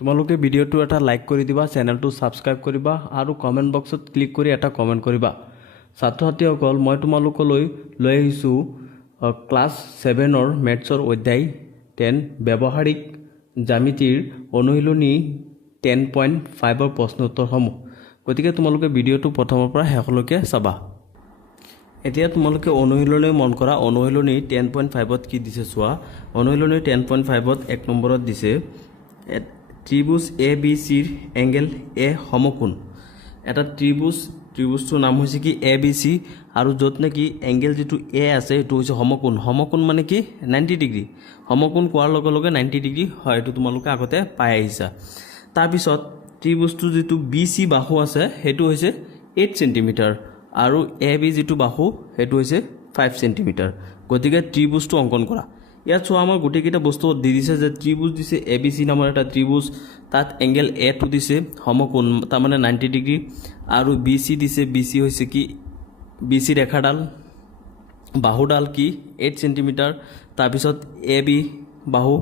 তোমালোকে ভিডিওটো এটা লাইক কৰি দিবা, চেনেলটো ছাবস্ক্ৰাইব কৰিবা আৰু কমেণ্ট বক্সত ক্লিক কৰি এটা কমেণ্ট কৰিবা। ছাত্ৰ ছাত্ৰীসকল, মই তোমালোকলৈ লৈ আহিছোঁ ক্লাছ 7ৰ মেথছৰ অধ্যায় 10 ব্যৱহাৰিক জ্যামিতিৰ অনুশীলনী 10.5ৰ প্ৰশ্ন উত্তৰসমূহ। গতিকে তোমালোকে ভিডিওটো প্ৰথমৰ পৰা শেষলৈকে চাবা। এতিয়া তোমালোকে অনুশীলনী মন কৰা। অনুশীলনী 10.5ত কি দিছে চোৱা। অনুশীলনী 10.5ত 1 নম্বৰত দিছে ত্ৰিভুজ এ বি চিৰ এংগেল এ সমকোণ। এটা ত্ৰিভুজটোৰ নাম হৈছে কি এ বি চি, আৰু য'ত নেকি এংগেল যিটো এ আছে সেইটো হৈছে সমকোণ। সমকোণ মানে কি 90 ডিগ্ৰী। সমকোণ কোৱাৰ লগে লগে 90 ডিগ্ৰী হয়, এইটো তোমালোকে আগতে পাই আহিছা। তাৰপিছত ত্ৰিভুজটোৰ যিটো বি চি বাহু আছে সেইটো হৈছে 8 চেণ্টিমিটাৰ, আৰু এ বি যিটো বাহু সেইটো হৈছে 5 চেণ্টিমিটাৰ। গতিকে ত্ৰিভুজটো অংকন কৰা। ইয়াত চোৱা, আমাৰ গোটেইকেইটা বস্তু দি দিছে যে ত্ৰিভুজ দিছে এ বি চি নামৰ এটা ত্ৰিভুজ, তাত এংগেল এটো দিছে সমকোণ, তাৰমানে 90 ডিগ্ৰী, আৰু বি চি দিছে। বি চি হৈছে কি বি চি ৰেখাডাল বাহুডাল কি 8 চেণ্টিমিটাৰ, তাৰপিছত এ বি বাহু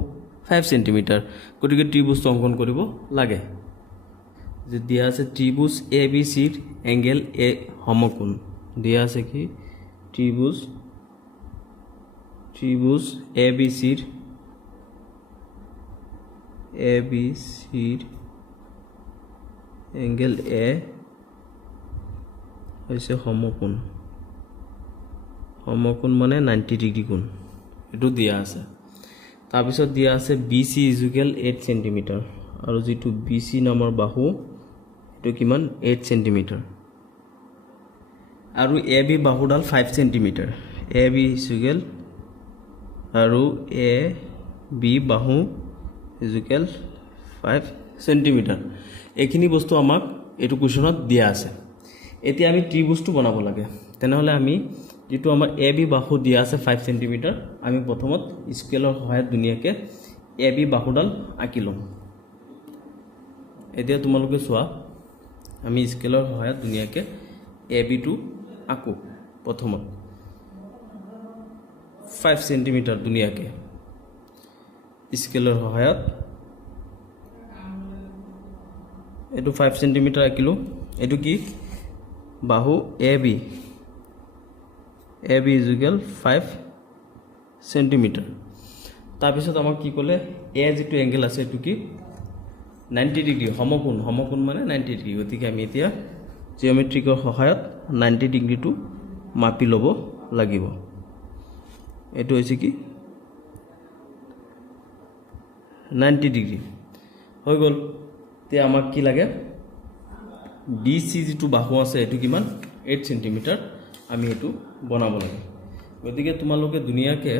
5 চেণ্টিমিটাৰ। গতিকে ত্ৰিভুজটো অংকন কৰিব লাগে। যে দিয়া আছে ত্ৰিভুজ এ বি চিৰ এংগেল এ সমকোণ, দিয়া আছে কি ত্ৰিভুজ এ বি চিৰ এংগেল এ হৈছে সমকোণ। সমকোণ মানে 90 ডিগ্ৰী কোণ, এইটো দিয়া আছে। তাৰপিছত দিয়া আছে বি চি ইজুকেল 8 চেণ্টিমিটাৰ, আৰু যিটো বি চি নামৰ বাহু এইটো কিমান 8 চেণ্টিমিটাৰ, আৰু A B বাহুডাল 5 centimetre. A B equal আৰু এ বি বাহু ইজুকেল 5 চেণ্টিমিটাৰ। এইখিনি বস্তু আমাক এইটো কুৱেশ্যনত দিয়া আছে। এতিয়া আমি ত্ৰিভুজটো বনাব লাগে। তেনেহ'লে আমি যিটো আমাৰ এ বি বাহু দিয়া আছে 5 চেণ্টিমিটাৰ, আমি প্ৰথমত স্কেলৰ সহায়ত ধুনীয়াকৈ এ বি বাহুডাল আঁকি ল'ম। এতিয়া তোমালোকে চোৱা, আমি স্কেলৰ সহায়ত ধুনীয়াকৈ এ বিটো আঁকো। প্ৰথমত 5 চেণ্টিমিটাৰ ধুনীয়াকৈ স্কেলৰ সহায়ত এইটো 5 চেণ্টিমিটাৰ আঁকিলোঁ। এইটো কি বাহু এ বি ইজুকেল 5 চেণ্টিমিটাৰ। তাৰপিছত আমাক কি ক'লে, এ যিটো এংগেল আছে এইটো কি 90 ডিগ্ৰী সমকোণ। সমকোণ মানে 90 ডিগ্ৰী। গতিকে আমি এতিয়া জিঅ'মেট্ৰিকৰ সহায়ত 90 ডিগ্ৰীটো মাপি ল'ব লাগিব। এইটো হৈছে কি 90 ডিগ্ৰী হৈ গ'ল। এতিয়া আমাক কি লাগে, বি চি যিটো বাহু আছে এইটো কিমান 8 চেণ্টিমিটাৰ, আমি এইটো বনাব লাগে। গতিকে তোমালোকে ধুনীয়াকৈ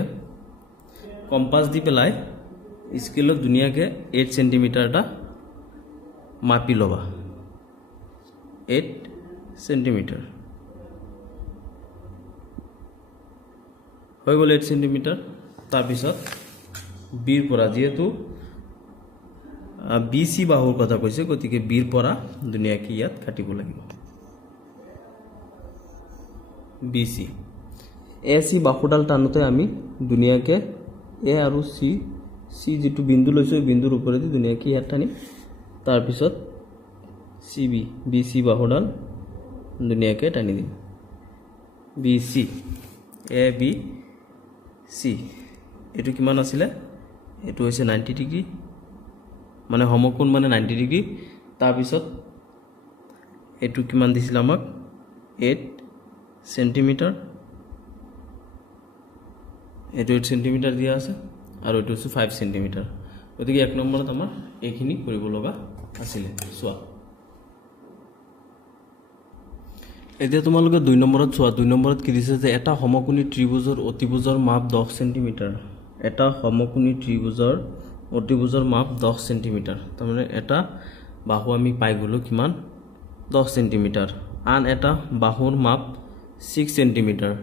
কম্পাছ দি পেলাই স্কেলত ধুনীয়াকৈ 8 চেণ্টিমিটাৰ এটা মাপি ল'বা। 8 চেণ্টিমিটাৰ হৈ গ'ল 8 চেণ্টিমিটাৰ। তাৰপিছত বিৰ পৰা, যিহেতু বি চি বাহুৰ কথা কৈছে, গতিকে বিৰ পৰা ধুনীয়াকৈ ইয়াত কাটিব লাগিব। বি চি এ চি বাহুডাল টানোতে আমি ধুনীয়াকৈ এ আৰু চি যিটো বিন্দু লৈছোঁ এই বিন্দুৰ ওপৰেদি ধুনীয়াকৈ ইয়াত টানিম। তাৰপিছত বি চি বাহুডাল ধুনীয়াকৈ টানি দিম। B C A B C এইটো কিমান আছিলে, এইটো হৈছে 90 ডিগ্ৰী, মানে সমকোণ মানে 90 ডিগ্ৰী। তাৰপিছত এইটো কিমান দিছিলে আমাক 8 চেণ্টিমিটাৰ, এইটো 8 চেণ্টিমিটাৰ দিয়া আছে, আৰু এইটো হৈছে 5 চেণ্টিমিটাৰ। গতিকে 1 নম্বৰত আমাৰ এইখিনি কৰিব লগা আছিলে। চোৱা, এতিয়া তোমালোকে 2 নম্বৰত চোৱা। 2 নম্বৰত কি দিছে যে এটা সমকোণী ত্ৰিভুজৰ অতিভুজৰ মাপ 10 চেণ্টিমিটাৰ। এটা সমকোণী ত্ৰিভুজৰ অতিভুজৰ মাপ 10 চেণ্টিমিটাৰ, তাৰমানে এটা বাহু আমি পাই গ'লোঁ কিমান 10 চেণ্টিমিটাৰ। আন এটা বাহুৰ মাপ 6 চেণ্টিমিটাৰ,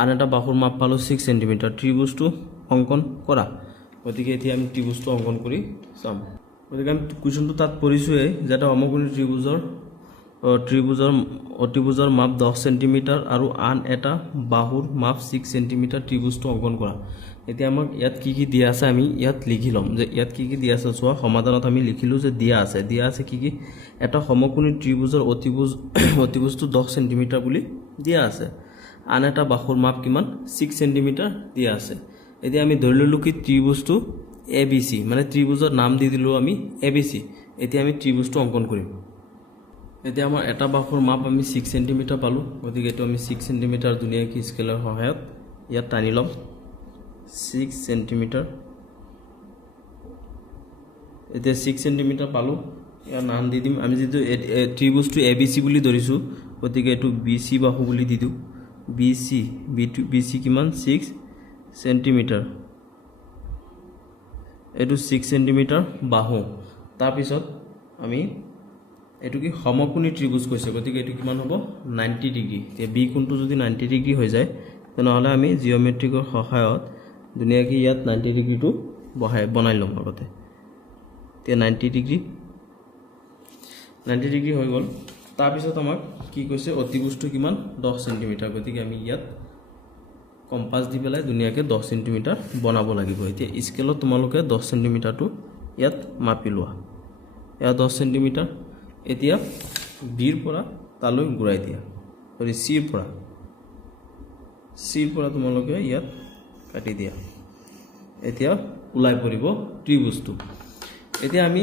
আন এটা বাহুৰ মাপ পালোঁ 6 চেণ্টিমিটাৰ। ত্ৰিভুজটো অংকন কৰা। গতিকে এতিয়া আমি ত্ৰিভুজটো অংকন কৰি চাম। গতিকে আমি কুৱেশ্যনটো তাত পঢ়িছোঁৱেই যে এটা সমকোণী ত্ৰিভুজৰ অতিভুজৰ মাপ 10 চেণ্টিমিটাৰ আৰু আন এটা বাহুৰ মাপ 6 চেণ্টিমিটাৰ। ত্ৰিভুজটো অংকন কৰা। এতিয়া আমাক ইয়াত কি দিয়া আছে আমি ইয়াত লিখি ল'ম যে ইয়াত কি দিয়া আছে চোৱা সমাধানত আমি লিখিলোঁ যে দিয়া আছে কি এটা সমকোণী ত্ৰিভুজৰ অতিভুজটো 10 সেন্টিমিটাৰ বুলি দিয়া আছে আন এটা বাহুৰ মাপ কিমান 6 সেন্টিমিটাৰ দিয়া আছে এতিয়া আমি ধৰি ললোঁ কি ত্ৰিভুজটো ABC মানে ত্ৰিভুজৰ নাম দি দিলোঁ আমি ABC এতিয়া আমি ত্ৰিভুজটো অংকন কৰিম এতিয়া আমাৰ এটা বাহুৰ মাপ আমি 6 সেন্টিমিটাৰ পালোঁ গতিকে এটো আমি 6 সেন্টিমিটাৰ ধুনীয়াকৈ স্কেলৰ সহায়ত ইয়াত টানি ল'ম 6 সেন্টিমিটাৰ এতিয়া 6 সেন্টিমিটাৰ পালোঁ ইয়াৰ নাম দি দিম আমি যেটো ত্ৰিভুজটো ABC বুলি ধৰিছো গতিকে এটো BC বাহু বুলি দি দিও BC কিমান 6 সেন্টিমিটাৰ এটো 6 সেন্টিমিটাৰ বাহু তাৰ পিছত আমি এটো কি সমকোণী ত্ৰিভুজ কৈছে গতিকে এটো কিমান হ'ব 90 ডিগ্ৰী তে B কোণটো যদি 90 ডিগ্ৰী হৈ যায় তেনেহলে আমি জিওমেট্ৰিকৰ সহায়ত দুনিয়াকে ইয়াত 90 ডিগ্ৰীটো বনাই লম আগতে তে 90 ডিগ্ৰী হৈ গল তাৰ পিছত আমাক কি কৈছে অতিভুজটো কিমান 10 সেন্টিমিটাৰ গতিকে আমি ইয়াত কম্পাস দি পেলাই দুনিয়াকে 10 সেন্টিমিটাৰ বনাব লাগিব এতিয়া স্কেলত তোমালোকে 10 সেন্টিমিটাৰটো ইয়াত মাপি লোৱা এয়া 10 সেন্টিমিটাৰ এতিয়া B ৰ পৰা তালৈ ঘূৰাই দিয়া আৰু C ৰ পৰা তোমালোকে ইয়াত কাটি দিয়া এতিয়া উলাই পৰিব ত্ৰিভুজটো এতিয়া আমি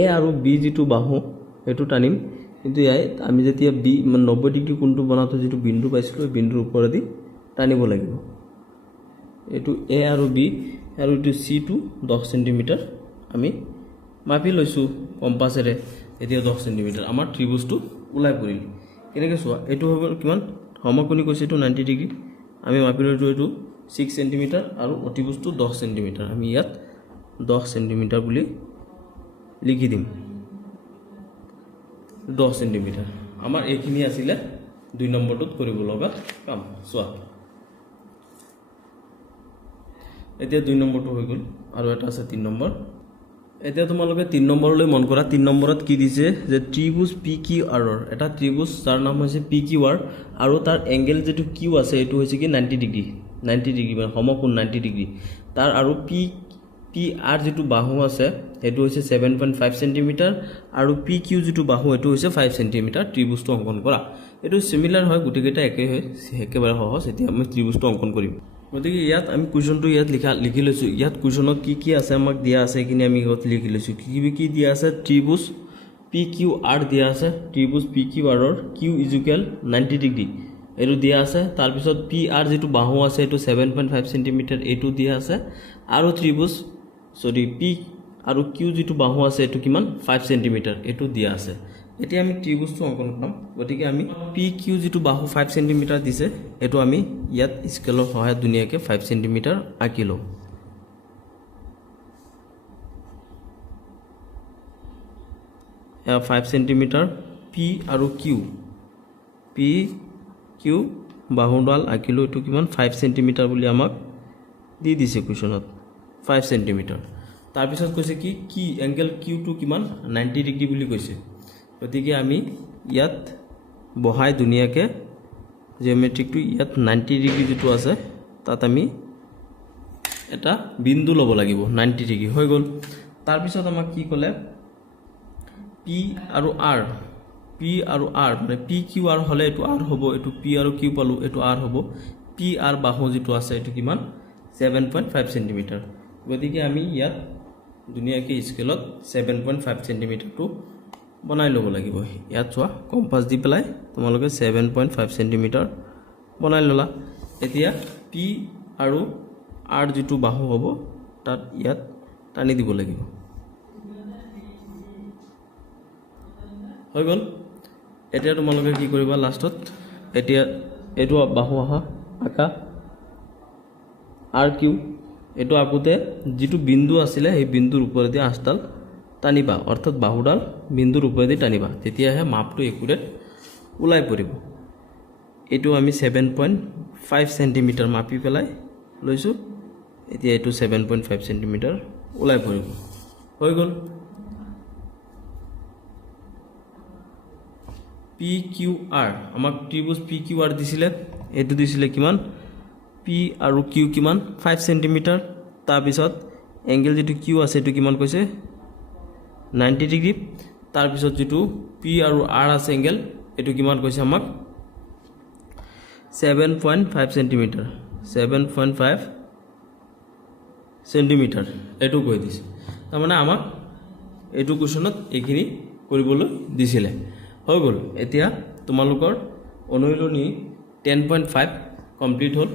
A আৰু B যেটো বাহু এটো টানিম কিন্তু আমি যেতিয়া B 90 ডিগ্ৰী কোণটো বনাতো যেটো বিন্দু পাইছিলো বিন্দুৰ ওপৰেদি টানিব লাগিব এটো A আৰু B আৰু এটো C টো 10 সেন্টিমিটাৰ আমি মাপি লৈছো কম্পাসেৰে এতিয়া 10 সেন্টিমিটাৰ আমাৰ ত্ৰিভুজটো উলাই পৰিল কেনেকৈ চোৱা এটো হ'ব কিমান সমকোণী কৈছে এটো 90 ডিগ্ৰী আমি মাপি লৈছো এটো 6 সেন্টিমিটাৰ আৰু অতিভুজটো 10 সেন্টিমিটাৰ আমি ইয়াত 10 সেন্টিমিটাৰ বুলি লিখি দিম 10 সেন্টিমিটাৰ আমাৰ এইখিনি আছিল 2 নম্বৰটোত কৰিব লগা কাম চোৱা এতিয়া 2 নম্বৰটো হৈ গল আৰু এটা আছে 3 নম্বৰ এতিয়া তোমালোকে 3 নম্বৰলৈ মন কৰা 3 নম্বৰত কি দিছে যে ত্ৰিভুজ PQR ৰ এটা ত্ৰিভুজ যাৰ নাম হৈছে PQR আৰু তাৰ এংগেল যেটো Q আছে এটো হৈছে কি 90 ডিগ্ৰী মানে সমকোণ 90 ডিগ্ৰী তাৰ আৰু PR যেটো বাহু আছে এটো হৈছে 7.5 সেন্টিমিটাৰ আৰু PQ যেটো বাহু এটো হৈছে 5 সেন্টিমিটাৰ ত্ৰিভুজটো অংকন কৰা এটো সিমিলাৰ হয় গুটিকেটা একে হয় একেবাৰে সহজ এতিয়া আমি ত্ৰিভুজটো অংকন কৰিম গতিকে ইয়াত আমি কোৱেশ্যনটো ইয়াত লিখি লৈছো ইয়াত কোৱেশ্যনত কি আছে আমাক দিয়া আছে কিনে আমি ইয়াত লিখি লৈছো কি দিয়া আছে ত্ৰিভুজ PQR দিয়া আছে ত্ৰিভুজ PQR ৰ Q = 90 ডিগ্ৰী এটো দিয়া আছে তাৰ পিছত PR যেটো বাহু আছে এটো 7.5 সেন্টিমিটাৰ এটো দিয়া আছে আৰু ত্ৰিভুজ P আৰু Q যেটো বাহু আছে এটো কিমান 5 সেন্টিমিটাৰ এটো দিয়া আছে এতিয়া আমি ত্ৰিভুজটো অংকন কৰিম গতিকে আমি PQ যেটো বাহু 5 সেন্টিমিটাৰ দিছে এটো আমি ইয়াত স্কেলৰ সহায়ত দুনিয়াকে 5 সেন্টিমিটাৰ আঁকি লওঁ এয়া 5 সেন্টিমিটাৰ P আৰু Q বাহুডাল আঁকিলো এটো কিমান 5 সেন্টিমিটাৰ বুলি আমাক দি দিছে কোৱেশ্যনত 5 সেন্টিমিটাৰ তাৰ পিছত কৈছে কি এংগেল Q টো কিমান 90 ডিগ্ৰী বুলি কৈছে গতিকে আমি ইয়াত বহাই দুনিয়াকে জিওমেট্ৰিকটো ইয়াত 90 ডিগ্ৰী যেটো আছে তাত আমি এটা বিন্দু লব লাগিব 90 ডিগ্ৰী হৈ গল তাৰ পিছত আমাক কি ক'লে P আৰু R মানে PQR হলে এটো R হ'ব এটো P আৰু Q পালো এটো R হ'ব PR বাহু যেটো আছে এটো কিমান 7.5 সেন্টিমিটাৰ গতিকে আমি ইয়াত দুনিয়াকে স্কেলত 7.5 সেন্টিমিটাৰটো বনাই লব লাগিব ইয়াত চোৱা কম্পাস দি পেলাই তোমালোকে 7.5 সেন্টিমিটাৰ বনাই ললা এতিয়া P আৰু R যেটো বাহু হ'ব তাত ইয়াত টানি দিব লাগিব হৈ গল এতিয়া তোমালোকে কি কৰিবা লাষ্টত এতিয়া এটো বাহু আকা RQ এটো আকুতে যেটো বিন্দু আছিল এই বিন্দুৰ ওপৰেদি আঁচডাল টানিবা অৰ্থাৎ বাহুডাল বিন্দুৰ ওপৰেদি টানিবা তেতিয়াহে মাপটো একুৰেট উলাই পৰিব এটো আমি 7.5 সেন্টিমিটাৰ মাপি পেলাই লৈছো এতিয়া এটো 7.5 সেন্টিমিটাৰ উলাই পৰিব হৈ গল PQR আমাক ত্ৰিভুজ PQR দিছিলে এটো দিছিলে কিমান পি আৰু কিউ কিমান 5 সেন্টিমিটাৰ তাৰপিছত এংগেল যেটো কিউ আছে এটো কিমান কৈছে 90 ডিগ্ৰী তাৰপিছত যেটো পি আৰু আৰ আছে এংগেল এটো কিমান কৈছে আমাক 7.5 সেন্টিমিটাৰ 7.5 সেন্টিমিটাৰ এটো কৈ দিছে তাৰ মানে আমাক এটো কোৱেশ্যনত এখিনি কৰিবলৈ দিছিলে হৈ গল এতিয়া তোমালোকৰ অনুশীলনী 10.5 কমপ্লিট হল